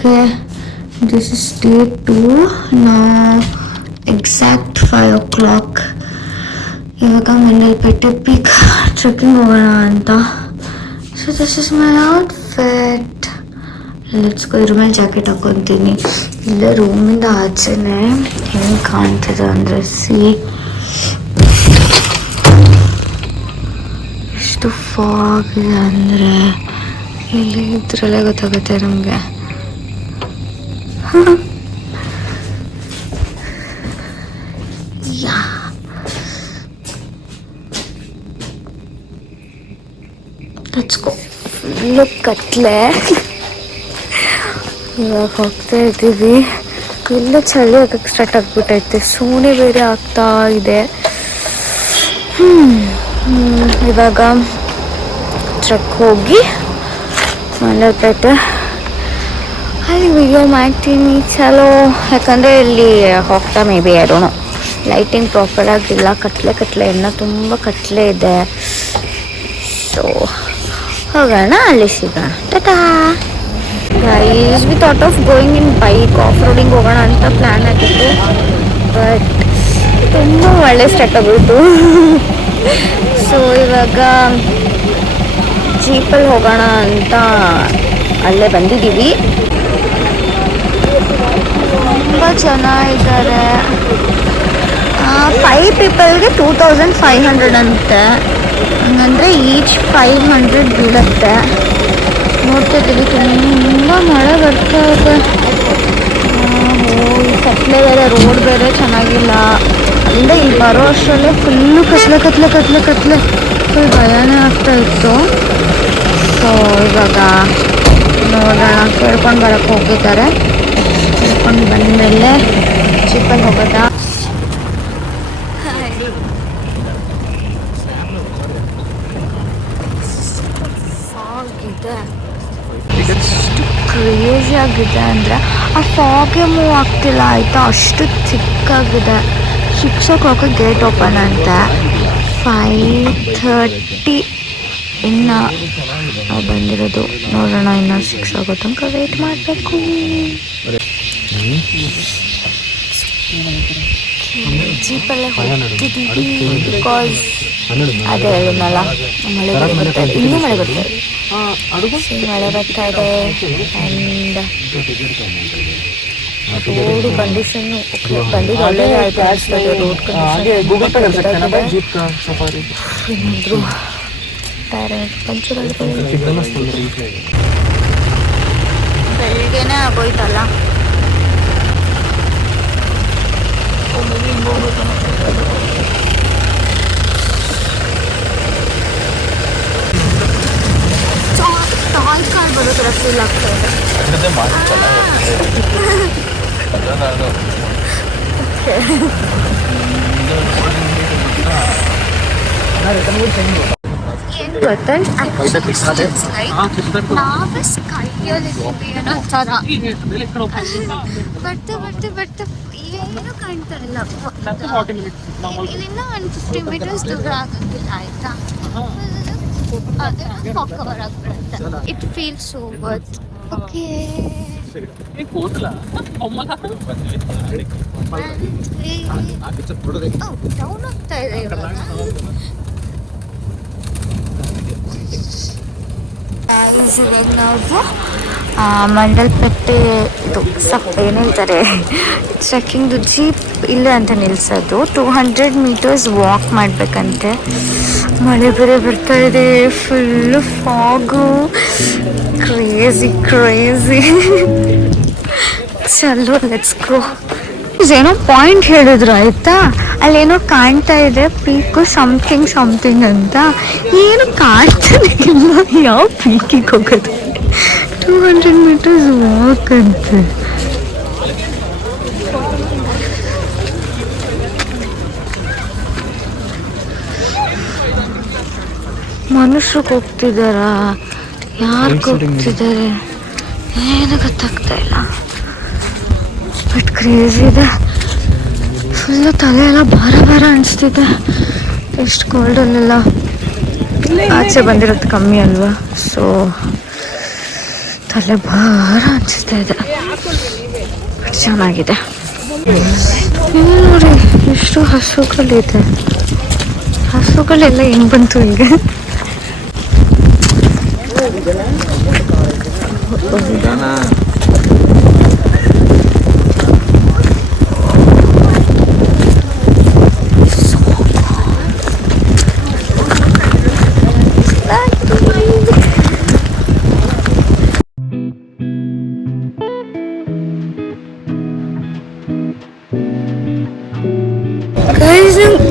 Okay, this is day 2. ನಾವು exact 5 o'clock. ಇವಾಗ ಮಂಡಲ್ಪೇಟೆ peak trekking ಹೋಗೋಣ ಅಂತ. So this is my outfit. Let's go. ಇದ್ರ ಮೇಲೆ ಜಾಕೆಟ್ ಹಾಕೊತೀನಿ. ಇಲ್ಲ ರೂಮಿಂದ ಆಚೆನೆ ಹೆಂಗೆ ಕಾಣ್ತಿದೆ ಅಂದರೆ ಎಷ್ಟು ಫಾಗ್ ಇದೆ ಅಂದರೆ ಇಲ್ಲಿ ಇದ್ರಲ್ಲೇ ಗೊತ್ತಾಗುತ್ತೆ ನಮಗೆ. ಫುಲ್ಲು ಕತ್ಲೆ. ಇವಾಗ ಹೋಗ್ತಾ ಇದ್ದೀವಿ. ಎಲ್ಲ ಚಳಿ ಆಗಕ್ಕೆ ಸ್ಟಾರ್ಟ್ ಆಗ್ಬಿಟ್ಟೈತೆ. ಸೋಣೆ ಬೇರೆ ಆಗ್ತಾ ಇದೆ. ಇವಾಗ ಟ್ರಕ್ ಹೋಗಿ ಮಂಡಲ್ಪೇಟೆ ಅಲ್ಲಿ ವಿಡಿಯೋ ಮಾಡ್ತೀನಿ. ಚಲೋ, ಯಾಕಂದರೆ ಇಲ್ಲಿ ಹೋಗ್ತಾ ಮೇ ಬಿ ಯಾರೂ ಲೈಟಿಂಗ್ ಪ್ರಾಪರಾಗಿಲ್ಲ. ಕತ್ಲೆ ಇನ್ನೂ ತುಂಬ ಕತ್ಲೆ ಇದೆ. ಸೊ ಹೋಗೋಣ, ಅಲ್ಲಿ ಸಿಗೋಣ. Tata guys. We thought of going in bike off roading ಹೋಗೋಣ ಅಂತ ಪ್ಲ್ಯಾನ್ ಆಗಿತ್ತು. ಬಟ್ ತುಂಬ ಒಳ್ಳೆ ಸ್ಟಾರ್ಟ್ ಆಗ್ಬಿಟ್ಟು ಸೊ ಇವಾಗ ಜೀಪಲ್ಲಿ ಹೋಗೋಣ ಅಂತ ಅಲ್ಲೇ ಬಂದಿದ್ದೀವಿ. ತುಂಬ ಜನ ಇದ್ದಾರೆ. 5 ಪೀಪಲ್ಗೆ 2500 ಅಂತೆ. ಹಂಗಂದರೆ ಈಚ್ 500 ಬೀಳುತ್ತೆ. ನೋಡ್ತಿದ್ದೀವಿ, ತುಂಬ ಮಳೆ ಬರ್ತಾ ಇದೆ. ಈ ಕತ್ಲೆ ಬೇರೆ, ರೋಡ್ ಬೇರೆ ಚೆನ್ನಾಗಿಲ್ಲ. ಅಲ್ಲಿಂದ ಇಲ್ಲಿ ಬರೋ ಅಷ್ಟರಲ್ಲೇ ಫುಲ್ಲು ಕತ್ಲೆ ಫುಲ್ ಭಯನೇ ಆಗ್ತಾ ಇತ್ತು. ಸೊ ಇವಾಗ ನೋಡೋಣ, ಕೇಳ್ಕೊಂಡು ಬರೋಕ್ಕೆ ಹೋಗಿದ್ದಾರೆ. ಕೇಳ್ಕೊಂಡು ಬಂದಮೇಲೆ ಜೀಪಲ್ಲಿ ಹೋಗೋದಾ. ಎಷ್ಟು ಕ್ರೇಜಿ ಆಗಿದೆ ಅಂದರೆ ಆ ಫಾಗೆ ಮೂವ್ ಆಗ್ತಿಲ್ಲ ಆಯಿತಾ, ಅಷ್ಟು ಚಿಕ್ಕಾಗಿದೆ. 6 o'clock ಗೇಟ್ ಓಪನ್ ಅಂತೆ. 5:30 ಇನ್ನು ನಾವು ಬಂದಿರೋದು. ನೋಡೋಣ, ಇನ್ನು 6 ಆಗೋ ತನಕ ವೇಟ್ ಮಾಡಬೇಕು. ಜೀಪಲ್ಲೇ ಹೋಗ್ತಿದ್ದೀವಿ ಬಿಕಾಸ್ ಅದೇ ಹೇಳಿದ್ನಲ್ಲ, ಮಳೆ ಬರ್ತಾ ಇದೆ. ಇನ್ನೂ ಮಳೆ ಬರ್ತಾ ಇದೆ. ಮಳೆ ಬರ್ತಾ ಇದೆ. ಆ್ಯಂಡ್ ರೋಡ್ ಕಂಡೀಷನ್ನು ಬಂದಿದ್ದು ಒಳ್ಳೆಯದೇ ಆಯಿತು ಅನಿಸ್ತದೆ. ರೋಡ್ ಕಂಡೀಷನ್ ಏನಾದರೂ ಟೈರ್ ಪಂಚರ್ ಬೆಳಿಗ್ಗೆನೇ ಆಗೋಯ್ತಲ್ಲ. ಕಾಲ್ ಬರೋ ಥರ ಫೀಲ್ ಆಗ್ತಾ ಇದೆ. ಏನು ಗೊತ್ತಾ, ನಾವೇ ಸ್ಕೈಯಲ್ಲಿದ್ದೀವಿ ಅನ್ನೋ ಥರ. ಬರ್ತಾ ಏನು ಕಾಣ್ತಾ ಇಲ್ಲ. ಇಲ್ಲಿಂದ 150 meters ದೂರ ಆಗಂಗಿಲ್ಲ ಆಯ್ತಾ. ಅದನ್ನು ಕವರ್ ಆಗ್ಬಿಡುತ್ತೆ. It feel so worth. Okay, down ಹೋಗ್ತಾ ಇದೆ ಇವಾಗ. ಇವಾಗ ನಾವು ಮಂಡಲ್ಪೇಟೆ ಇದು ಏನು ಹೇಳ್ತಾರೆ ಟ್ರೆಕ್ಕಿಂಗ್ದು ಜೀಪ್ ಇಲ್ಲೇ ಅಂತ ನಿಲ್ಲಿಸೋದು. 200 meters ವಾಕ್ ಮಾಡಬೇಕಂತೆ. ಮಳೆ ಬೇರೆ ಬರ್ತಾ ಇದೆ. Full fog. ಕ್ರೇಜಿ ಚಲೋ, ಲೆಟ್ಸ್ ಗೋ. ಏನೋ ಪಾಯಿಂಟ್ ಹೇಳಿದ್ರು ಆಯಿತಾ, ಅಲ್ಲೇನೋ ಕಾಣ್ತಾ ಇದೆ ಪೀಕು ಸಮಥಿಂಗ್ ಅಂತ. ಏನು ಕಾಣ್ತಾನೆ ಇಲ್ಲ. ಯಾವ ಪೀಕಿಗೆ ಹೋಗೋದು? 200 meters ವಾಕ್ ಅಂತೆ. ಮನುಷ್ಯರಿಗೆ ಹೋಗ್ತಿದ್ದಾರಾ, ಯಾರಿಗೆ ಹೋಗ್ತಿದ್ದಾರೆ ಏನು ಗೊತ್ತಾಗ್ತಾ ಇಲ್ಲ. ಬಟ್ ಕ್ರೇಜಿ ಇದೆ. ಫುಲ್ಲು ತಲೆ ಎಲ್ಲ ಭಾರ ಅನಿಸ್ತಿದೆ. ಎಷ್ಟು ಕೋಲ್ಡಲ್ಲೆಲ್ಲ ಆಚೆ ಬಂದಿರೋದು ಕಮ್ಮಿ ಅಲ್ವಾ. ಸೊ ತಲೆ ಭಾರ ಅನಿಸ್ತಾ ಇದೆ. ಚೆನ್ನಾಗಿದೆ. ನೋಡಿ ಎಷ್ಟು ಹಸುಗಳಿದೆ. ಹಸುಗಳೆಲ್ಲ ಹೆಂಗ್ ಬಂತು ಈಗ?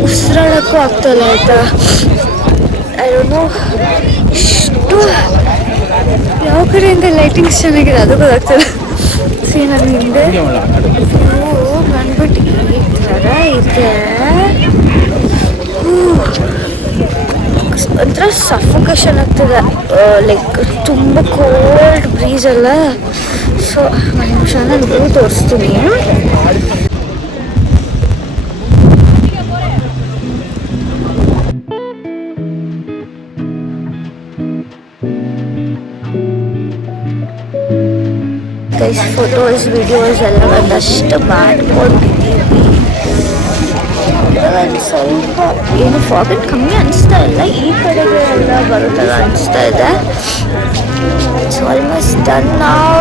ಉಸಿರಾಡಕ್ಕೂ ಆಗ್ತಲ್ಲ ಆಯ್ತಾ. ಐ ಡೋಂಟ್ ನೋ ಇಷ್ಟು ಯಾವ ಕಡೆಯಿಂದ ಲೈಟಿಂಗ್ಸ್ ಚೆನ್ನಾಗಿದೆ ಅದು ಗೊತ್ತಾಗ್ತದೆ. ಸೀನಲ್ಲಿ ಹಿಂದೆ ಬಂದ್ಬಿಟ್ಟು ಈ ಥರ ಇದೆ. ಒಂಥರ ಸಫೋಕೇಶನ್ ಆಗ್ತದೆ, ಲೈಕ್ ತುಂಬ ಕೋಲ್ಡ್ ಬ್ರೀಸ್ ಅಲ್ಲ. ಸೊ ಒಂದು ನಿಮಿಷ ನಾನು ತೋರಿಸ್ತೀನಿ. ಗೈಸ್ ಫೋಟೋಸ್ ವಿಡಿಯೋಸ್ ಎಲ್ಲ ಒಂದಷ್ಟು ಮಾಡ್ಕೊಂಡಿದ್ದೀವಿ. ಒಂದು ಸ್ವಲ್ಪ ಏನು ಫಾಗೆಟ್ ಕಮ್ಮಿ ಅನಿಸ್ತಾ ಇಲ್ಲ, ಈ ಕಡೆಗೆ ಎಲ್ಲ ಬರುತ್ತಲ್ಲ ಅನಿಸ್ತಾ ಇದೆ. It's almost done. ನಾವು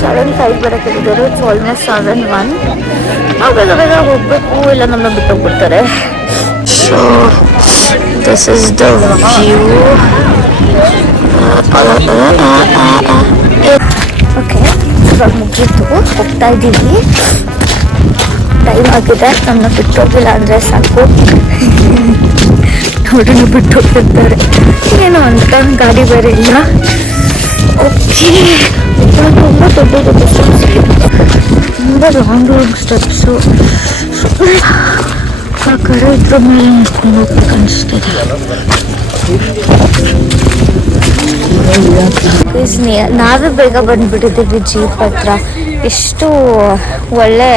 7:05 ಬರೋಕ್ಕಿದ್ದಾರೆ. It's almost 7:01. ನಾವು ಬೇಗ ಬೇಗ ಹೋಗ್ಬೇಕು, ಇಲ್ಲ ನಮ್ಮನ್ನ ಬಿಟ್ಟು ಹೋಗ್ಬಿಡ್ತಾರೆ. So this is the view. Okay, ಇವಾಗ ಮುಗೀತು, ಹೋಗ್ತಾ ಇದ್ದೀವಿ. ಟೈಮ್ ಆಗಿದೆ, ನಮ್ಮನ್ನ ಬಿಟ್ಟು ಹೋಗಿಲ್ಲ ಅಂದರೆ ಸಾಕು. ನೋಡೋಣ ಬಿಟ್ಟು ಹೋಗ್ತಿರ್ತಾರೆ ಏನೋ ಅಂತ. ಗಾಡಿ ಬೇರೆ ಇಲ್ಲ. ಓಕೆ, ತುಂಬ ದೊಡ್ಡ ದೊಡ್ಡ ಸ್ಟೆಪ್ಸ್, ತುಂಬ ಲಾಂಗ್ ಸ್ಟೆಪ್ಸು. ಆ ಕಡೆ ಇದ್ರ ಮೇಲೆ ನಿಂತ್ಕೊಂಡು ಹೋಗ್ಬೇಕು ಅನಿಸ್ತದೆ. ನಾವೇ ಬೇಗ ಬಂದುಬಿಟ್ಟಿದ್ದೀವಿ ಜೀಪ್ ಹತ್ರ. ಎಷ್ಟು ಒಳ್ಳೆ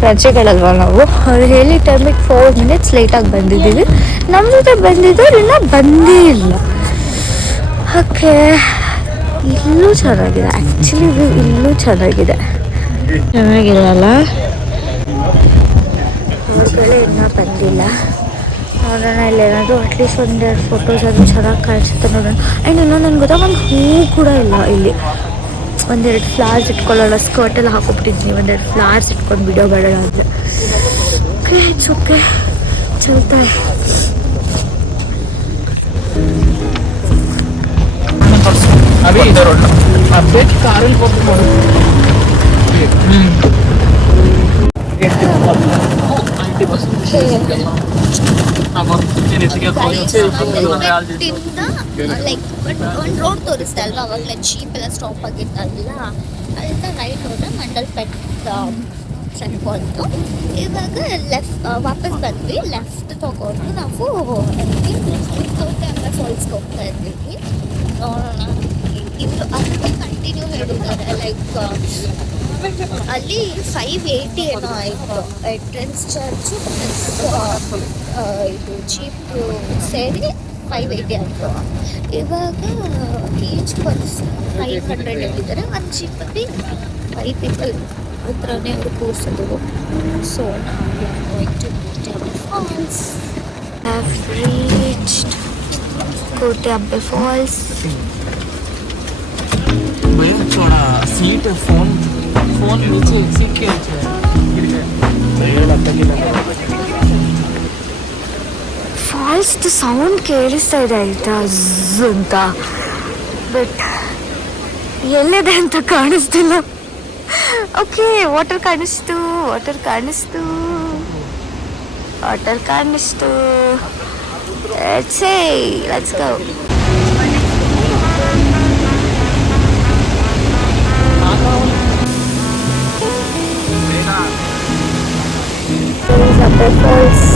ಪ್ರಜೆಗಳಲ್ವ ನಾವು. ಅವ್ರು ಹೇಳಿ ಟೈಮಿಗೆ 4 minutes ಲೇಟಾಗಿ ಬಂದಿದ್ದೀವಿ. ನಮ್ಮ ಜೊತೆ ಬಂದಿದ್ದವ್ರು ಇನ್ನೂ ಬಂದೇ ಇಲ್ಲ. ಓಕೆ, ಇಲ್ಲೂ ಚೆನ್ನಾಗಿದೆ. ಆ್ಯಕ್ಚುಲಿ ಇದು ಇಲ್ಲೂ ಚೆನ್ನಾಗಿದೆ ಅಲ್ಲ. ಅವ್ರುಗಳೇ ಇನ್ನೂ ಬಂದಿಲ್ಲ. ನೋಡೋಣ ಇಲ್ಲೇನಾದರೂ ಅಟ್ಲೀಸ್ಟ್ ಒಂದೆರಡು ಫೋಟೋಸ್ ಅದು ಚೆನ್ನಾಗಿ ಕಾಣಿಸುತ್ತೆ ನೋಡೋಣ. ಆ್ಯಂಡ್ ಇನ್ನೂ ನನಗೆ ಗೊತ್ತಾ, ಒಂದು ಹೂ ಕೂಡ ಇಲ್ಲ ಇಲ್ಲಿ. ಒಂದೆರಡು ಫ್ಲವರ್ಸ್ ಇಟ್ಕೊಳ್ಳೋಣ, ಸ್ಕರ್ಟೆಲ್ಲ ಹಾಕೊಬಿಟ್ಟಿದ್ದೀನಿ. ಒಂದೆರಡು ಫ್ಲವರ್ಸ್ ಇಟ್ಕೊಂಡು ವಿಡಿಯೋ ಬೇಡೋಣ ಅಂದರೆ. ಓಕೆ, ಇಟ್ಸ್ ಓಕೆ, ಚಲ್ತಾ. ಲೈಕ್ ಬಟ್ ಒಂದು ರೋಡ್ ತೋರಿಸ್ತಾ ಅಲ್ವಾ, ಅವಾಗಲೇ ಜೀಪ್ ಎಲ್ಲ ಸ್ಟಾಪ್ ಆಗಿತ್ತಲ್ಲ, ಅಲ್ಲಿಂದ ರೈಟ್ ಹೋದ್ರೆ ಮಂಡಲ್ಪೇಟ್ ಸೆಂಟ್ ಬಂತು. ಇವಾಗ ಲೆಫ್ಟ್ ವಾಪಸ್ ಬಂದ್ವಿ. ಲೆಫ್ಟ್ ತಗೊಂಡು ನಾವು ತೋಟೆ ಅಂತ ಫಾಲ್ಸ್ಗೆ ಹೋಗ್ತಾ ಇದ್ದೀವಿ. ನೋಡೋಣ, ಇದು ಅದಕ್ಕೆ ಕಂಟಿನ್ಯೂ ಹೇಳಿದ್ದಾರೆ. ಲೈಕ್ ಅಲ್ಲಿ 580 ಏನೋ ಆಯಿತು ಎಂಟ್ರೆನ್ಸ್ ಚಾರ್ಜು ಪ್ಲಸ್ ಇದು ಜೀಪ್ ಸೇರಿ 580 ಆಯಿತು. ಇವಾಗ ಈಚ್ ಬಸ್ 500 ಹೇಳಿದ್ದಾರೆ. ಒಂದು ಜೀಪಲ್ಲಿ 5 people ಹತ್ರನೇ ಅವರು ಕೂರಿಸೋದು. ಸೊ ನಾವು going to falls. Have reached Koteyabbal Falls. भैया थोड़ा सीट फोन नीचे सीट के नीचे ಫಾಲ್ಸ್ ಸೌಂಡ್ ಕೇಳಿಸ್ತಾ ಇದೆ ಆಯಿತಾ, ಝ್ ಅಂತ. ಬಟ್ ಎಲ್ಲಿದೆ ಅಂತ ಕಾಣಿಸ್ತಿಲ್ಲ. ಓಕೆ, ವಾಟರ್ ಕಾಣಿಸ್ತು. Let's go. ಫಾಲ್ಸ್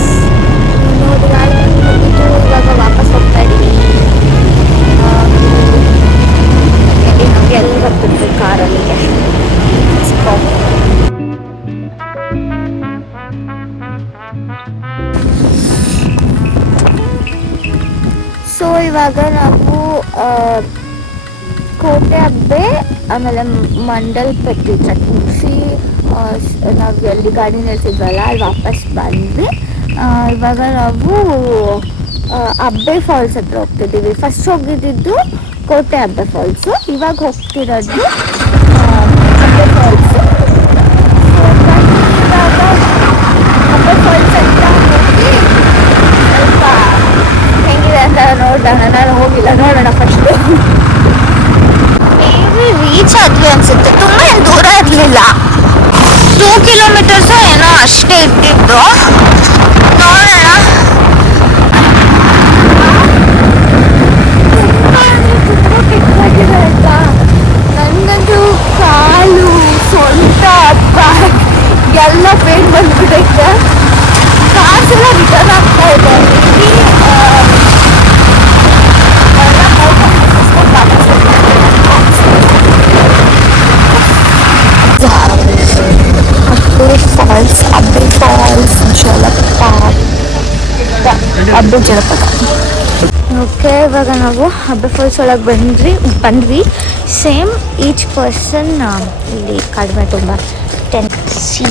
ನೋಡಿ ಆಯಿತು. ಇವಾಗ ವಾಪಸ್ ಹೋಗ್ತಾ ಇದ್ದೀವಿ. ನಮಗೆ ಎಲ್ಲಿ ಬರ್ತಿದ್ವಿ ಕಾರಲ್ಲಿ. ಸೊ ಇವಾಗ ನಾವು ಕೋಟೆ ಕೋಟೆ ಹಬ್ಬೆ ಆಮೇಲೆ ಮಂಡಲ್ಪಟ್ಟಿ ಟ್ರೆಕ್ ಮುಗಿಸಿ ನಾವು ಎಲ್ಲಿ ಗಾಡಿ ನಿಲ್ಸಿದ್ವಲ್ಲ ಅಲ್ಲಿ ವಾಪಸ್ ಬಂದ್ವಿ. ಇವಾಗ ನಾವು ಅಬ್ಬೆ ಫಾಲ್ಸ್ ಹತ್ರ ಹೋಗ್ತಿದ್ದೀವಿ. ಫಸ್ಟ್ ಹೋಗಿದ್ದು ಕೋಟೆ ಅಬ್ಬೆ ಫಾಲ್ಸು, ಇವಾಗ ಹೋಗ್ತಿರೋದು ಅಬ್ಬೆ ಫಾಲ್ಸು. ಇವಾಗ ಅಬ್ಬೆ ಫಾಲ್ಸ್ ಅಂತ ಹೋಗಿ ಸ್ವಲ್ಪ ಹೆಂಗಿದೆ ಅಂತ ನೋಡೋಣ. ನಾನು ಹೋಗಿಲ್ಲ, ನೋಡೋಣ ಫಸ್ಟು. ರೀಚ್ ಆದ್ವಿ ಅನ್ಸುತ್ತೆ, ತುಂಬ ಏನು ದೂರ ಇರಲಿಲ್ಲ, 2 ಕಿಲೋಮೀಟರ್ಸ್ ಏನೋ ಅಷ್ಟೇ ಇಟ್ಟಿದ್ದು. ನೋಡೋಣ. ತುಂಬ ಕೆಟ್ಟಾಗಿದೆ ಆಯ್ತಾ. ನನ್ನದು ಕಾಲು ಸೊಂಟ ಬ್ಯಾಕ್ ಎಲ್ಲ ಪೇನ್ ಬಂದ್ಬಿಟ್ಟೈತೆ. ಕಾಸೆಲ್ಲ ರಿಟರ್ನ್ ಆಗ್ತಾ ಇದೆ. ಫಾಲ್ಸ್ ಅಬ್ಬೆ ಫಾಲ್ಸ್ ಅಬ್ಬೆ ಜಲಪಾತ. ಓಕೆ, ಇವಾಗ ನಾವು ಅಬ್ಬೆ ಫಾಲ್ಸ್ ಒಳಗೆ ಬಂದ್ವಿ. ಸೇಮ್ ಈಚ್ ಪರ್ಸನ್ ಇಲ್ಲಿ ಕಡಿಮೆ ತುಂಬ 10 ಸಿ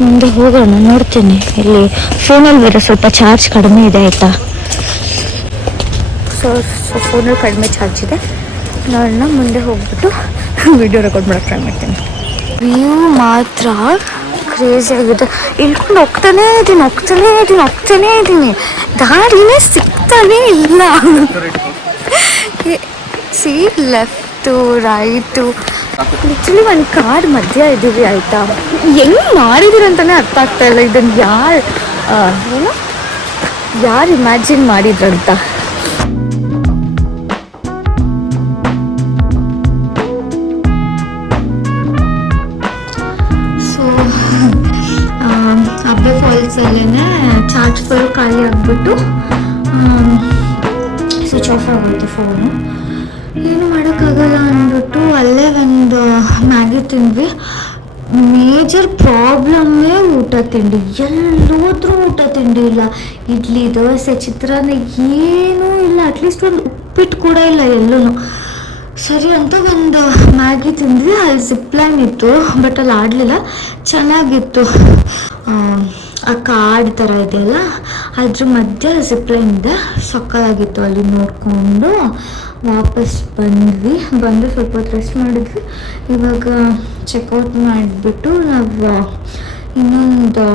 ಮುಂದೆ ಹೋಗೋಣ. ನೋಡ್ತೇನೆ ಇಲ್ಲಿ ಫೋನಲ್ಲಿ ಬೇರೆ ಸ್ವಲ್ಪ ಚಾರ್ಜ್ ಕಡಿಮೆ ಇದೆ ಆಯಿತಾ. ಸೊ ಫೋನಲ್ಲಿ ಕಡಿಮೆ ಚಾರ್ಜ್ ಇದೆ. ನೋಡೋಣ, ಮುಂದೆ ಹೋಗ್ಬಿಟ್ಟು ವಿಡಿಯೋ ರೆಕಾರ್ಡ್ ಮಾಡೋಕ್ಕೆ ಟ್ರೈ ಮಾಡ್ತೇನೆ. ವ್ಯೂ ಮಾತ್ರ ಕ್ರೇಜಿ ಆಗಿದೆ. ಇಳ್ಕೊಂಡು ಹೋಗ್ತಾನೇ ಇದ್ದೀನಿ, ದಾರಿನೇ ಸಿಗ್ತಾನೇ ಇಲ್ಲ. ಸಿ ಲೆಫ್ಟು ರೈಟು ಆ್ಯಕ್ಚುಲಿ ಒಂದು ಕಾಡ್ ಮಧ್ಯ ಇದ್ದೀವಿ ಆಯಿತಾ. ಹೆಂಗೆ ಮಾಡಿದ್ದೀರಿ ಅಂತಲೇ ಅರ್ಥ ಆಗ್ತಾ ಇಲ್ಲ. ಇದನ್ನು ಯಾರು ಇಮ್ಯಾಜಿನ್ ಮಾಡಿದ್ರಂತ. ಅಬ್ಬೆ ಫಾಲ್ಸಲ್ಲೇ ಚಾರ್ಜ್ ಫುಲ್ ಖಾಲಿ ಆಗಿಬಿಟ್ಟು ಸ್ವಿಚ್ ಆಫ್ ಆಗೋಯ್ತು ಫೋನು. ಏನು ಮಾಡೋಕ್ಕಾಗಲ್ಲ ಅಂದ್ಬಿಟ್ಟು ಅಲ್ಲೇ ಒಂದು ಮ್ಯಾಗಿ ತಿಂದ್ವಿ. ಮೇಜರ್ ಪ್ರಾಬ್ಲಮ್ಮೇ ಊಟ ತಿಂಡಿ. ಎಲ್ಲೋದ್ರೂ ಊಟ ತಿಂಡಿ ಇಲ್ಲ. ಇಡ್ಲಿ, ದೋಸೆ, ಚಿತ್ರಾನ್ನ ಏನೂ ಇಲ್ಲ. ಅಟ್ಲೀಸ್ಟ್ ಒಂದು ಉಪ್ಪಿಟ್ಟು ಕೂಡ ಇಲ್ಲ ಎಲ್ಲೂ. ಸರಿ ಅಂತ ಒಂದು ಮ್ಯಾಗಿ ತಿಂದ್ವಿ. ಅಲ್ಲಿ ಜಿಪ್ಲೈನ್ ಇತ್ತು, ಬಟ್ ಅಲ್ಲಿ ಆಡಲಿಲ್ಲ. ಚೆನ್ನಾಗಿತ್ತು. ಆ ಕಾಡು ಥರ ಇದೆಯಲ್ಲ, ಅದ್ರ ಮಧ್ಯೆ ಜಿಪ್ಲೈನ್ ಇದೆ, ಸಕ್ಕತ್ತಾಗಿತ್ತು. ಅಲ್ಲಿ ನೋಡಿಕೊಂಡು ವಾಪಸ್ ಬಂದು ಸ್ವಲ್ಪ ಹೊತ್ತು ರೆಸ್ಟ್ ಮಾಡಿದ್ವಿ. ಇವಾಗ ಚೆಕ್ಔಟ್ ಮಾಡಿಬಿಟ್ಟು ನಾವು ಇನ್ನೊಂದು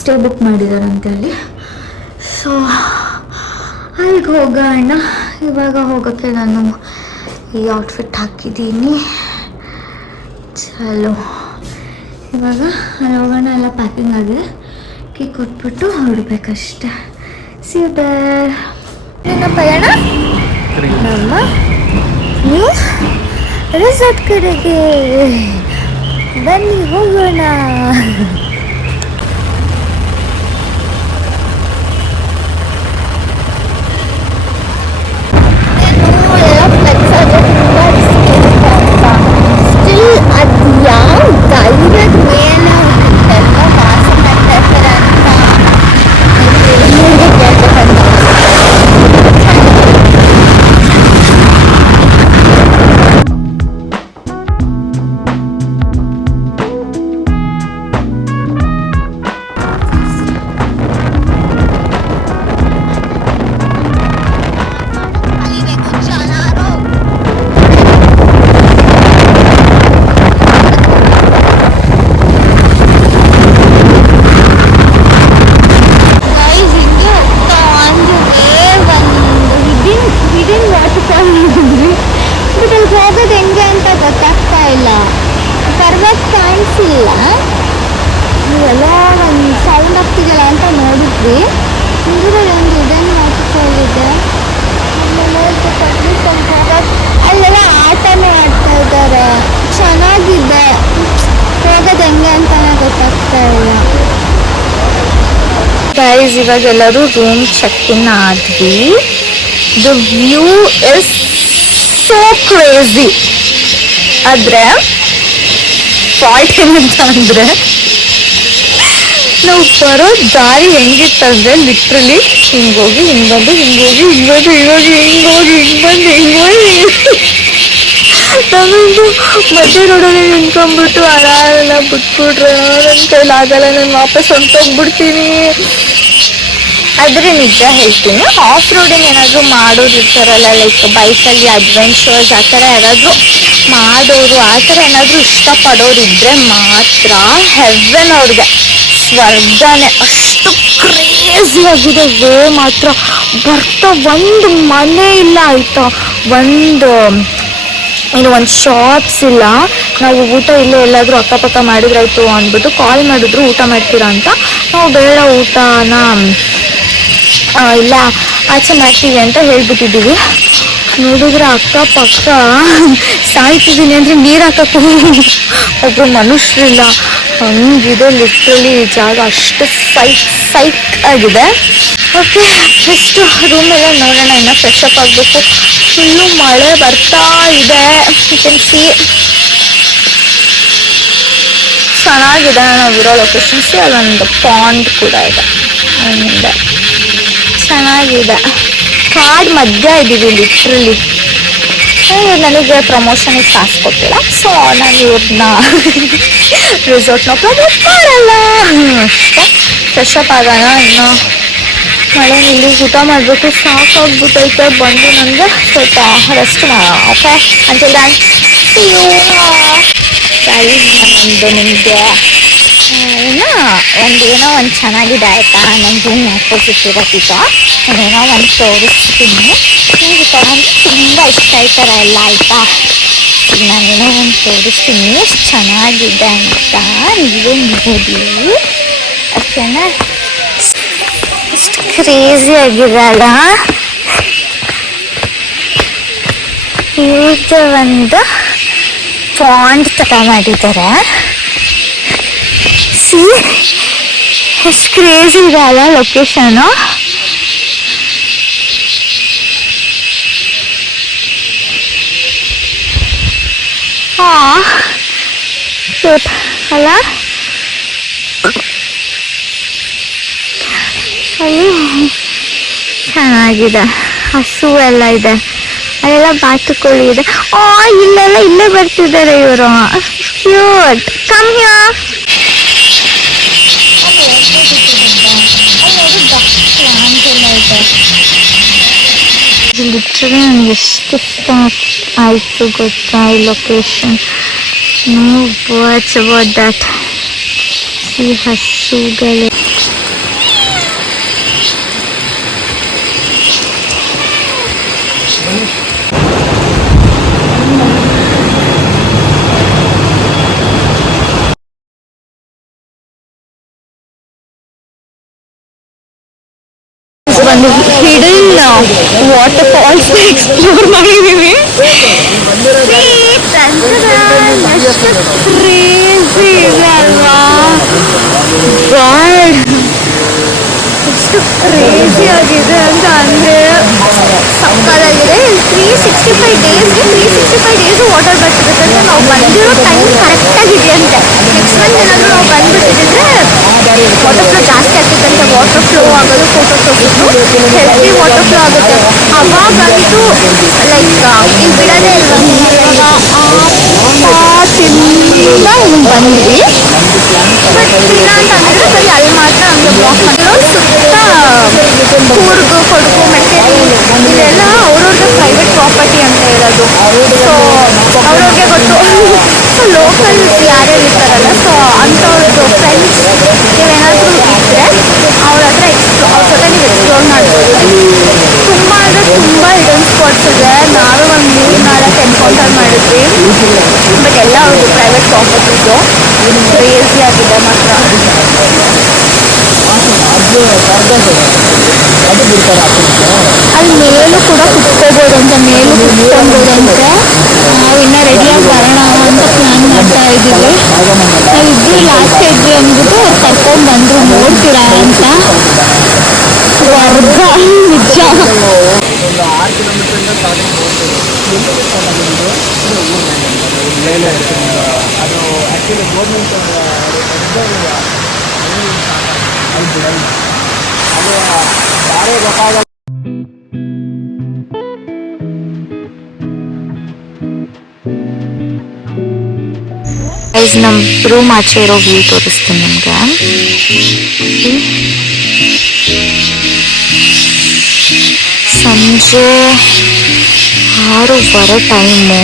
ಸ್ಟೇ ಬುಕ್ ಮಾಡಿದಾರಂತೆ ಅಲ್ಲಿ. ಸೊ ಅಲ್ಲಿಗೆ ಹೋಗೋಣ. ಇವಾಗ ಹೋಗೋಕ್ಕೆ ನಾನು ಈ ಔಟ್ಫಿಟ್ ಹಾಕಿದ್ದೀನಿ. ಚಲೋ, ಇವಾಗ ಅಲ್ಲಿ ಹೋಗೋಣ. ಎಲ್ಲ ಪ್ಯಾಕಿಂಗ್ ಆಗಿದೆ, ಕೀ ಕೊಟ್ಬಿಟ್ಟು ಹೊರಡ್ಬೇಕಷ್ಟೆ. C you there. ನನ್ನ ಪಯಣ ನಮ್ಮ ನ್ಯೂ ರೆಸಾರ್ಟ್ ಕಡೆಗೆ ಬನ್ನಿ ಹೋಗೋಣ. ಸ್ಟಿಲ್ ಅದು ಯಾವ ಧೈರ್ಯದ ಮೇಲೆ ಎಲ್ಲ ವಾಸ ಮಾಡ್ತಾ ಇರ್ತಾರೆ ಅಂತ ಕೇಳ್ಬೇಕಂತ. ಇವೆಲ್ಲ ಒಂದು ಸೌಂಡ್ ಆಗ್ತಿದೆಯಲ್ಲ ಅಂತ ನೋಡಿದ್ವಿ. ಹಿಂದಿನಲ್ಲಿ ಒಂದು ಇದನ್ನು ವಾಟರ್ಫಾಲ್ ಇದೆ. ಅಲ್ಲೆಲ್ಲ ಆಟನೇ ಆಡ್ತಾ ಇದ್ದಾರೆ. ಚೆನ್ನಾಗಿದೆ, ಹೋಗೋದು ಹೆಂಗೆ ಅಂತಾನೆ ಗೊತ್ತಾಗ್ತಾ ಇಲ್ಲ. ಗೈಸ್, ಇವಾಗ ಎಲ್ಲರೂ ರೂಮ್ ಚೆಕ್ ಇನ್ ಆದ್ವಿ. The view is so crazy. ಆದರೆ ಫಾಲ್ಟ್ ಏನಂತ ಅಂದರೆ ನಾವು ಬರೋ ದಾರಿ ಹೆಂಗಿತ್ತಂದ್ರೆ ಲಿಟ್ರಲಿ ಹಿಂಗೋಗಿ ಹಿಂಗ್ ಬಂದು ಹಿಂಗೋಗಿ ಹಿಂಗ್ ಬಂದು ಹಿಂಗೋಗಿ ಹಿಂಗೋಗಿ ಹಿಂಗ್ ಬಂದು ಹಿಂಗ್ ಹೋಗಿ ನಾನೊಂದು ಮಧ್ಯೆ ರೋಡಲ್ಲಿ ನಿಂತ್ಕೊಂಡ್ಬಿಟ್ಟು ಅಲ್ಲ ಬಿಟ್ಬಿಟ್ರೆ ನನ್ನ ಕೈಲಾಗಲ್ಲ, ನಾನು ವಾಪಸ್ ಹೊಂಟೋಗ್ಬಿಡ್ತೀನಿ. ಆದರೆ ನಿಜ ಹೇಳ್ತೀನಿ, ಆಫ್ ರೋಡಿಂಗ್ ಏನಾದರೂ ಮಾಡೋದಿರ್ತಾರಲ್ಲ, ಲೈಕ್ ಬೈಕಲ್ಲಿ ಅಡ್ವೆಂಚರ್ಸ್ ಆ ಥರ ಯಾರಾದರೂ ಮಾಡೋರು, ಆ ಥರ ಏನಾದರೂ ಇಷ್ಟಪಡೋರಿದ್ದರೆ ಮಾತ್ರ ಹೆವೆನ್ ಅವ್ರಿಗೆ, ಸ್ವರ್ಗನೇ. ಅಷ್ಟು ಕ್ರೇಜಿಯಾಗಿದೆ ವೇ ಮಾತ್ರ. ಬರ್ತಾ ಒಂದು ಮನೆ ಇಲ್ಲ ಆಯಿತಾ, ಒಂದು ಶಾಪ್ಸ್ ಇಲ್ಲ. ನಾವು ಊಟ ಇಲ್ಲೇ ಎಲ್ಲಾದರೂ ಅಕ್ಕಪಕ್ಕ ಮಾಡಿದ್ರಾಯ್ತು ಅಂದ್ಬಿಟ್ಟು ಕಾಲ್ ಮಾಡಿದ್ರು ಊಟ ಮಾಡ್ತೀರಾ ಅಂತ. ನಾವು ಬೇಡ ಊಟನ ಇಲ್ಲ ಆಚೆ ಮಾಡ್ತೀವಿ ಅಂತ ಹೇಳ್ಬಿಟ್ಟಿದ್ದೀವಿ. ನೋಡಿದ್ರೆ ಅಕ್ಕಪಕ್ಕ ಸಾಯ್ತಿದ್ದೀನಿ ಅಂದರೆ ನೀರು ಹಾಕಕ್ಕೂ ಒಬ್ಬರು ಮನುಷ್ಯರಿಲ್ಲ. ಹಂಗಿದೆ ಲಿಟ್ರಲಿ ಜಾಗ, ಅಷ್ಟು ಸೈಕ್ ಆಗಿದೆ. ಓಕೆ, ಫಸ್ಟು ರೂಮೆಲ್ಲ ನೋಡೋಣ, ಇನ್ನು ಫ್ರೆಶ್ ಅಪ್ ಆಗಬೇಕು. ಫುಲ್ಲು ಮಳೆ ಬರ್ತಾ ಇದೆ, ಯು ಕ್ಯಾನ್ ಸಿ. ಚೆನ್ನಾಗಿದೆ ನಾವಿರೋ ಲೊಕೇಶನ್ಸ್. ಅಲ್ಲೊಂದು ಪಾಂಡ್ ಕೂಡ ಇದೆ ಮುಂದೆ, ಚೆನ್ನಾಗಿದೆ. ಕಾಡ್ ಮಧ್ಯ ಇದ್ದೀವಿ ಲಿಟ್ರಲಿ. ನನಗೆ ಪ್ರಮೋಷನಿಗೆ ಕಾಸು ಕೊಟ್ಟಿಲ್ಲ, ಸೊ ನಾನು ಇವ್ರನ್ನ ರಿಸಾರ್ಟ್ನ ಪ್ರಮೋಟ್ ಮಾಡಲ್ಲ. ಅಷ್ಟೇ, ಫ್ರೆಶ್ ಅಪ್ ಆಗೋಣ. ಇನ್ನು ಮಳೆ ನಿಲ್ಲಿ ಊಟ ಮಾಡಬೇಕು, ಸಾಕಾಗ್ಬಿಟ್ಟೈತೆ. ಬಂದು ನನಗೆ ಸ್ವಲ್ಪ ರೆಸ್ಟ್ ಮಾಡೋಣ. Okay, until that see you. Guys, ನಾನೊಂದು ನಿಮಗೆ ಏನೋ ಒಂದು ಚೆನ್ನಾಗಿದೆ ಆಯಿತಾ, ನನ್ನ ರೂಮ್ ಆಪೋಸಿಟ್ ಇರೋದೀಗ ನಾನೇನೋ ಒಂದು ತೋರಿಸ್ತೀನಿ. ನಿಮಗೆ ತಗೊಂಡು ತುಂಬ ಇಷ್ಟ ಆಯ್ತಾರ ಎಲ್ಲ ಆಯಿತಾ. ಈಗ ನಾನೇನೋ ಒಂದು ತೋರಿಸ್ತೀನಿ ಎಷ್ಟು ಚೆನ್ನಾಗಿದೆ ಅಂತ, ನೀವೇ ನೋಡಿ. ಓಕೆನಾ, ಎಷ್ಟು ಕ್ರೇಜಿ ಆಗಿರಲ್ಲ. ಈಗ ಒಂದು ಪಾಂಡ್ ಥರ ಮಾಡಿದ್ದಾರೆ. ಸಿ ಎಷ್ಟು ಕ್ರೇಜಿ ಇದೆಯಲ್ಲ ಲೊಕೇಶನು. ಕ್ಯೂಟ್ ಅಲ್ಲ. ಅಲ್ಲಿ ಚೆನ್ನಾಗಿದೆ, ಹಸು ಎಲ್ಲ ಇದೆ, ಅಲ್ಲೆಲ್ಲ ಬಾತುಕೋಳಿ ಇದೆ. ಇಲ್ಲೇ ಬರ್ತಿದ್ದಾರೆ ಇವರು. Cute, come here. ಲಿಟ್ರಲಿ ನನಗೆ ಎಷ್ಟು ಇಷ್ಟ ಆಯಿತು ಗೊತ್ತಾ ಈ location. No words about that. ಈ ಹಸುಗಳು ಒಂದು ಹಿಡನ್ ವಾಟರ್ ಫಾಲ್ಸ್ ಎಕ್ಸ್ಪ್ಲೋರ್ ಮಾಡಿದ್ದೀವಿ. ಎಷ್ಟು ಕ್ರೇಜಿ ಇದೆ ಅಲ್ವಾ, ಗಾಡ್ ಎಷ್ಟು ಕ್ರೇಜಿ ಆಗಿದೆ ಅಂತ ಅಂದರೆ ಸಕ್ಕತ್ತಾಗಿದೆ. 365 ಡೇಸ್ ವಾಟರ್ ಬರ್ತಿರುತ್ತೆ. ನಾವು ಬಂದಿರೋ ಟೈಮ್ ಕರೆಕ್ಟಾಗಿದೆಯಂತೆ. ನೆಕ್ಸ್ಟ್ ಮಂತ್ ಏನಾದರೂ ನಾವು ಬಂದುಬಿಟ್ಟಿದ್ರೆ ವಾಟರ್ ಫ್ಲೋ ಜಾಸ್ತಿ ಆಗ್ತಿತ್ತಂತೆ. ವಾಟರ್ ಫ್ಲೋ ಆಗೋದು ಫೋಟೋ ತೆಗೆದು ಹೆಲ್ತಿ ವಾಟರ್ ಫ್ಲೋ ಆಗುತ್ತೆ. ಅವಾಗಂತೂ ಲೈಕ್ ಈ ಬಿಡೋದೇ ಇಲ್ವಾ ಚಿನ್ನ ಹಿಂಗೆ ಬಂದ್ವಿ. ಬಟ್ ಇಲ್ಲ ಅಂತ ಅಂದರೆ ಸರಿ, ಅಲ್ಲಿ ಮಾತ್ರ ಹಂಗೆ ಬ್ಲಾಕ್ ಮಾಡಿರೋ. ಸುತ್ತ ಕೂರ್ಗು, ಕೊಡಗು, ಮಡಿಕೇರಿ ಇದೆಲ್ಲ ಅವ್ರವ್ರದ್ದು ಪ್ರೈವೇಟ್ ಪ್ರಾಪರ್ಟಿ ಅಂತ ಇರೋದು. ಸೊ ಅವ್ರವ್ರಿಗೆ ಗೊತ್ತು. ಸೊ ಲೋಕಲ್ಸ್ ಯಾರ್ಯಾರು ಇರ್ತಾರಲ್ಲ, ಸೊ ಅಂಥವ್ರದ್ದು ಫ್ರೆಂಡ್ಸ್ ನೀವೇನಾದರೂ ಇದ್ದರೆ ಅವ್ರ ಹತ್ರ ಅವ್ರ ಜೊತೆ ನೀವು ಎಕ್ಸ್ಪ್ಲೋರ್ ಮಾಡ್ಬೋದು. ತುಂಬ ಅಂದರೆ ತುಂಬ ಹಿಡನ್ ಸ್ಪಾಟ್ಸ್ ಇದೆ. ನಾವೇ ಒಂದು 3-4 ಎನ್ಕೌಂಟರ್ ಮಾಡಿದ್ವಿ. ಬಟ್ ಎಲ್ಲ ಅವ್ರದ್ದು ಪ್ರೈವೇಟ್ ಪ್ರಾಪರ್ಟೀಸು. ಕ್ರೇಜಿ ಆಗಿದೆ ಮಾತ್ರ. ಅಲ್ಲಿ ಮೇಲೂ ಕೂಡ ಕುತ್ಕೋಬೋದಂತೆ, ಮೇಲೂ ಕುತ್ಕೊಬೋದಂತೆ. ನಾವು ಇನ್ನೂ ರೆಡಿಯಾಗಿ ಬರೋಣ ಅಂತ ಪ್ಲ್ಯಾನ್ ಮಾಡ್ತಾ ಇದ್ದೀವಿ. ನಾವಿಬ್ಬರು ಲಾಸ್ಟ್ ಇದ್ವಿ ಅಂದ್ಬಿಟ್ಟು ಅವ್ರು ಕರ್ಕೊಂಡು ಬಂದರು ನೋಡ್ತೀರಾ ಅಂತ. ಸ್ವರ್ಗ ನಿಜ. ಅದು ಆ್ಯಕ್ಚುಲಿ ಗೌರ್ಮೆಂಟ್ ಅಲ್ಲಿ ಬಿಡಲ್ಲ, ಅದು ದಾರಿ ಗೊತ್ತಾಗಲ್ಲ. ನಮ್ಮ ರೂಮ್ ಆಚೆ ಇರೋ ವ್ಯೂ ತೋರಿಸ್ತೀನಿ ನಿಮಗೆ. ಸಂಜೆ 6:15 ಟೈಮು.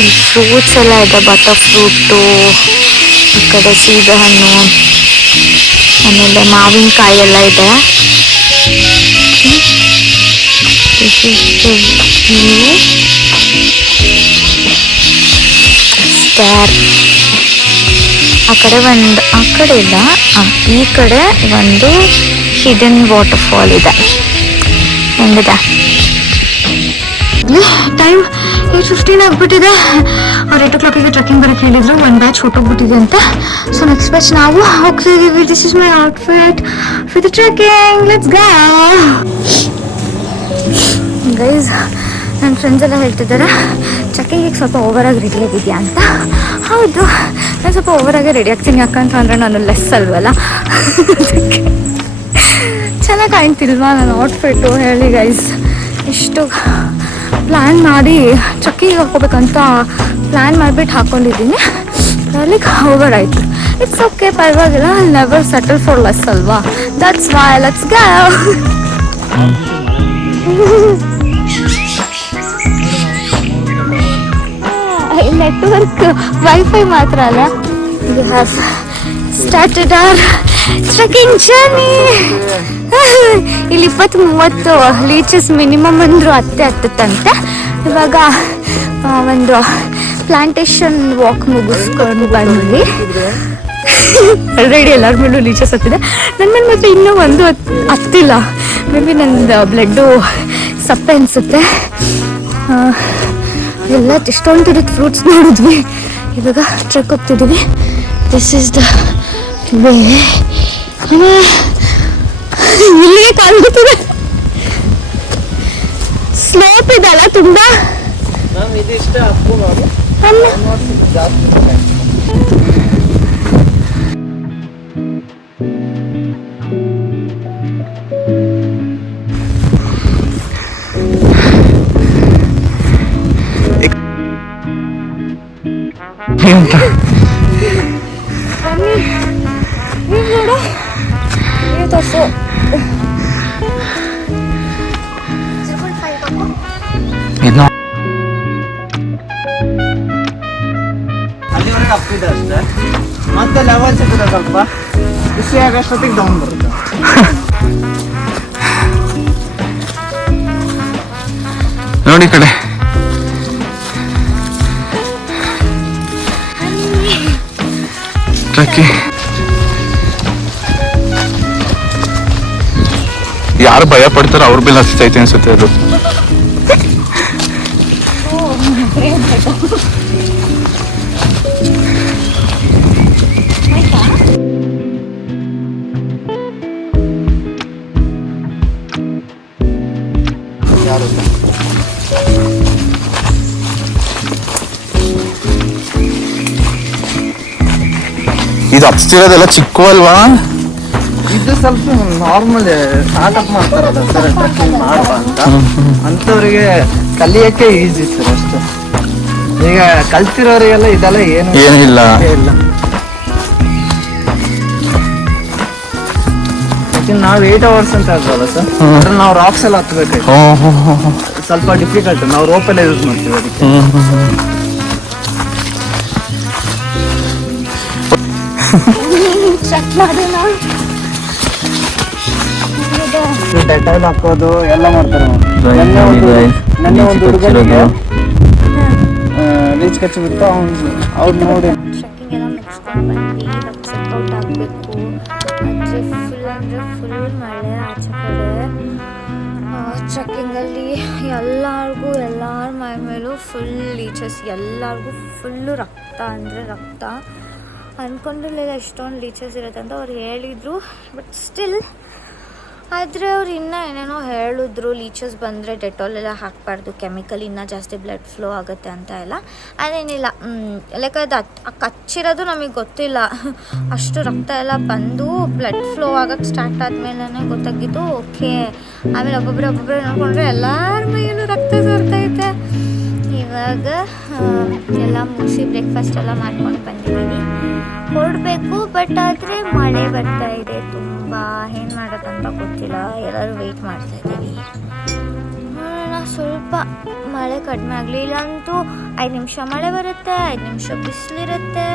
ಇಲ್ಲಿ ಫ್ರೂಟ್ಸ್ ಎಲ್ಲ ಇದೆ, ಬಟರ್ ಫ್ರೂಟು, ಈ ಕಡೆ ಸೀಬೆಹಣ್ಣು, ಆಮೇಲೆ ಮಾವಿನಕಾಯಿ ಎಲ್ಲ ಇದೆ. This is the view. Star ಆ ಕಡೆ ಇಲ್ಲ, ಈ ಕಡೆ ಒಂದು ಹಿಡನ್ ವಾಟರ್ ಫಾಲ್ ಇದೆ. ಹೆಂಗಿದೆ? ಟೈಮ್ 8:15 ಆಗ್ಬಿಟ್ಟಿದೆ. ಅವ್ರು 8 o'clock ಟ್ರೆಕ್ಕಿಂಗ್ ಬರೋಕ್ಕೆ ಹೇಳಿದ್ರು. ಒಂದು ಬ್ಯಾಚ್ ಹೊಟ್ಟೋಗ್ಬಿಟ್ಟಿದೆ ಅಂತ. ಸೊ ನೆಕ್ಸ್ಟ್ ಬ್ಯಾಚ್ ನಾವು ಹೋಗ್ತಿದ್ದೀವಿ. This is my outfit for the trekking. Let's go guys. ನನ್ನ ಫ್ರೆಂಡ್ಸ್ ಎಲ್ಲ ಹೇಳ್ತಿದ್ದಾರೆ ಟ್ರೆಕ್ಕಿಂಗಿಗೆ ಸ್ವಲ್ಪ ಓವರಾಗಿ ರೆಡಿ ಆಗಿದೆಯಾ ಅಂತ. ಹೌದು, ನಾನು ಸ್ವಲ್ಪ ಓವರಾಗೆ ರೆಡಿ ಆಗ್ತೀನಿ. ಯಾಕಂತಂದರೆ ನಾನು ಲೆಸ್ ಅಲ್ವಲ್ಲ, ಚೆನ್ನಾಗಿ ಕಾಣ್ತಿಲ್ವಾ ನನ್ನ ಔಟ್ಫಿಟ್ಟು? ಹೇಳಿ ಗೈಸ್. ಇಷ್ಟು ಪ್ಲ್ಯಾನ್ ಮಾಡಿ ಟ್ರೆಕ್ಕಿಂಗ್ ಹಾಕೋಬೇಕಂತ ಪ್ಲ್ಯಾನ್ ಮಾಡಿಬಿಟ್ಟು ಹಾಕ್ಕೊಂಡಿದ್ದೀನಿ. ಅಲ್ಲಿಗೆ ಓವರ್ ಆಯಿತು. ಇಟ್ಸ್ ಓಕೆ, ಪರವಾಗಿಲ್ಲ. ನೆವರ್ ಸೆಟಲ್ ಫಾರ್ ಲೆಸ್ ಅಲ್ವಾ? That's why let's go. Network wifi ಮಾತ್ರ ಅಲ್ಲ. We have started our trekking journey. ಇಲ್ಲಿ 20-30 ಲೀಚಸ್ ಮಿನಿಮಮ್ ಅಂದರು ಹತ್ತತ್ತಂತೆ. ಇವಾಗ ಒಂದು ಪ್ಲಾಂಟೇಶನ್ ವಾಕ್ ಮುಗಿಸ್ಕೊಂಡು ಬಂದ್ವಿ. ಆಲ್ರೆಡಿ ಎಲ್ಲರ ಮೇಲೂ ಲೀಚಸ್ ಹತ್ತಿದೆ. ನನ್ನ ಮೇಲೆ ಮಾತ್ರ ಇನ್ನೂ ಒಂದು ಹತ್ತಿಲ್ಲ. ಮೇ ಬಿ ನಂದು ಬ್ಲಡ್ಡು ಸಪ್ಪೆ ಅನಿಸುತ್ತೆ. ಎಲ್ಲ ಎಷ್ಟೊಂದು ಫ್ರೂಟ್ಸ್ ನೋಡಿದ್ವಿ. ಇವಾಗ ಟ್ರೆಕ್ ಹೋಗ್ತಿದ್ದೀವಿ. This is the way. ಇಲ್ಲಿಗೆ ಕಾಣ್ಬಿಟ್ಟಿದೆ. ಸ್ಲೋಪ್ ಇದಲ್ಲ ತುಂಬ. ಅಲ್ಲಿವರೆಗೆ ಅಪ್ಪಿದೆ ಅಷ್ಟೇ. ಮತ್ತೆ ಲೆವೆಲ್ ಸಿಕ್ಕಿದೆ ಸ್ವಲ್ಪ ಬಿಸಿ ಆಗೋಷ್ಟೊತ್ತಿಗೆ ಡೌನ್ ಬರುತ್ತೆ. ನೋಡಿ ಕಡೆ ಯಾರು ಭಯ ಪಡ್ತಾರೋ ಅವ್ರ ಮೇಲೆ ಹತ್ತೈತೆ ಅನ್ಸುತ್ತೆ ಅದು. ಇದು ಹಚ್ತಿರೋದೆಲ್ಲ ಚಿಕ್ಕವಲ್ವಾ? ಇದು ಸ್ವಲ್ಪ ನಾರ್ಮಲ್ ಸ್ಟಾರ್ಟ್ಅಪ್ ಮಾಡ್ತಾರಲ್ಲ ಸರ್, ಟ್ರೆಕ್ಕಿಂಗ್ ಮಾಡುವ ಅಂತ. ಅಂಥವ್ರಿಗೆ ಕಲಿಯೋಕ್ಕೆ ಈಸಿ ಸರ್ ಅಷ್ಟು. ಈಗ ಕಲ್ತಿರೋರಿಗೆಲ್ಲ ಇದೆಲ್ಲ ಏನಿಲ್ಲ. ನಾವು 8 hours ಅಂತ ಹೇಳ್ತವಲ್ಲ ಸರ್, ಅದ್ರಲ್ಲಿ ನಾವು ರಾಕ್ಸ್ ಎಲ್ಲ ಹತ್ಬೇಕಾಯ್ತು. ಸ್ವಲ್ಪ ಡಿಫಿಕಲ್ಟ್. ನಾವು ರೋಪೆಲ್ಲ ಯೂಸ್ ಮಾಡ್ತೀವಿ ಅದಕ್ಕೆ. ಡೆಟಾಲ್ ಹಾಕೋದು ಎಲ್ಲ ಮಾಡ್ತಾರೆ. ನನ್ನ ಒಂದು ಹುಡುಗನಿಗೆ ರೀಚ್ ಕಚ್ಚಿಬಿಟ್ಟು ಅವ್ರು ನೋಡಿ. ಟ್ರೆಕ್ಕಿಂಗ್ ಎಲ್ಲ ಮುಗಿಸ್ಕೊಂಡು ಬಂದ್ವಿ. ಇವಾಗ ಚೆಕ್ಔಟ್ ಆಗಬೇಕು. ಆದರೆ ಫುಲ್ ಮಳೆ ಆಚೆ ಕಡೆ. ಟ್ರೆಕ್ಕಿಂಗಲ್ಲಿ ಎಲ್ಲರ ಮೈ ಮೇಲೂ ಫುಲ್ ಲೀಚಸ್. ಎಲ್ಲರಿಗೂ ಫುಲ್ಲು ರಕ್ತ ಅಂದರೆ ರಕ್ತ. ಅಂದ್ಕೊಂಡಿರಲಿಲ್ಲ ಇಷ್ಟೊಂದು ಲೀಚಸ್ ಇರುತ್ತೆ ಅಂತ ಅವ್ರು ಹೇಳಿದರು. ಬಟ್ ಸ್ಟಿಲ್ ಆದರೆ ಅವ್ರು ಇನ್ನೂ ಏನೇನೋ ಹೇಳಿದ್ರು, ಲೀಚಸ್ ಬಂದರೆ ಡೆಟಾಲ್ ಎಲ್ಲ ಹಾಕಬಾರ್ದು, ಕೆಮಿಕಲ್ ಇನ್ನೂ ಜಾಸ್ತಿ ಬ್ಲಡ್ ಫ್ಲೋ ಆಗುತ್ತೆ ಅಂತ ಎಲ್ಲ. ಅದೇನಿಲ್ಲ, ಲೈಕ್ ಅದು ಕಚ್ಚಿರೋದು ನಮಗೆ ಗೊತ್ತಿಲ್ಲ, ಅಷ್ಟು ರಕ್ತ ಎಲ್ಲ ಬಂದು ಬ್ಲಡ್ ಫ್ಲೋ ಆಗೋಕ್ಕೆ ಸ್ಟಾರ್ಟ್ ಆದಮೇಲೆ ಗೊತ್ತಾಗಿದ್ದು. ಓಕೆ, ಆಮೇಲೆ ಒಬ್ಬೊಬ್ಬರೇ ನೋಡಿಕೊಂಡ್ರೆ ಎಲ್ಲರ ಮೈಯಲ್ಲೂ ರಕ್ತ ಸೋರ್ತೈತೆ. ಇವಾಗ ಎಲ್ಲ ಮುಗಿಸಿ ಬ್ರೇಕ್ಫಾಸ್ಟ್ ಎಲ್ಲ ಮಾಡ್ಕೊಂಡು ಬಂದಿದ್ದೀವಿ, ಹೊರಡಬೇಕು. ಬಟ್ ಆದರೆ ಮಳೆ ಬರ್ತಾ ಇದೆ ತುಂಬ, ಏನು ಮಾಡೋದಂತ ಗೊತ್ತಿಲ್ಲ. ಎಲ್ಲರೂ ವೆಯ್ಟ್ ಮಾಡ್ತಾಯಿದ್ದೀವಿ, ನೋಡೋಣ ಸ್ವಲ್ಪ ಮಳೆ ಕಡಿಮೆ ಆಗಲಿ. ಇಲ್ಲಂತೂ 5 ನಿಮಿಷ ಮಳೆ ಬರುತ್ತೆ, 5 ನಿಮಿಷ ಬಿಸಿಲಿರುತ್ತೆ,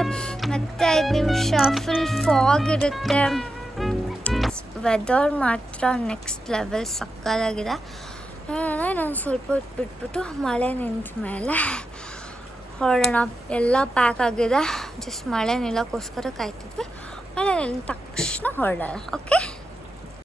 ಮತ್ತು 5 ನಿಮಿಷ ಫುಲ್ ಫಾಗ್ ಇರುತ್ತೆ. ವೆದರ್ ಮಾತ್ರ ನೆಕ್ಸ್ಟ್ ಲೆವೆಲ್ ಸಕ್ಕತ್ತಾಗಿದೆ. ನಾನು ಸ್ವಲ್ಪ ಹೊತ್ತು ಬಿಟ್ಬಿಟ್ಟು ಮಳೆ ನಿಂತ ಮೇಲೆ ಹೊರಡೋಣ. ಎಲ್ಲ ಪ್ಯಾಕ್ ಆಗಿದೆ, ಜಸ್ಟ್ ಮಳೆ ನಿಲ್ಲೋಕ್ಕೋಸ್ಕರ ಕಾಯ್ತಿದ್ವಿ. ಮಳೆ ನಿಂತ ತಕ್ಷಣ ಹೊರಡೋಣ. ಓಕೆ.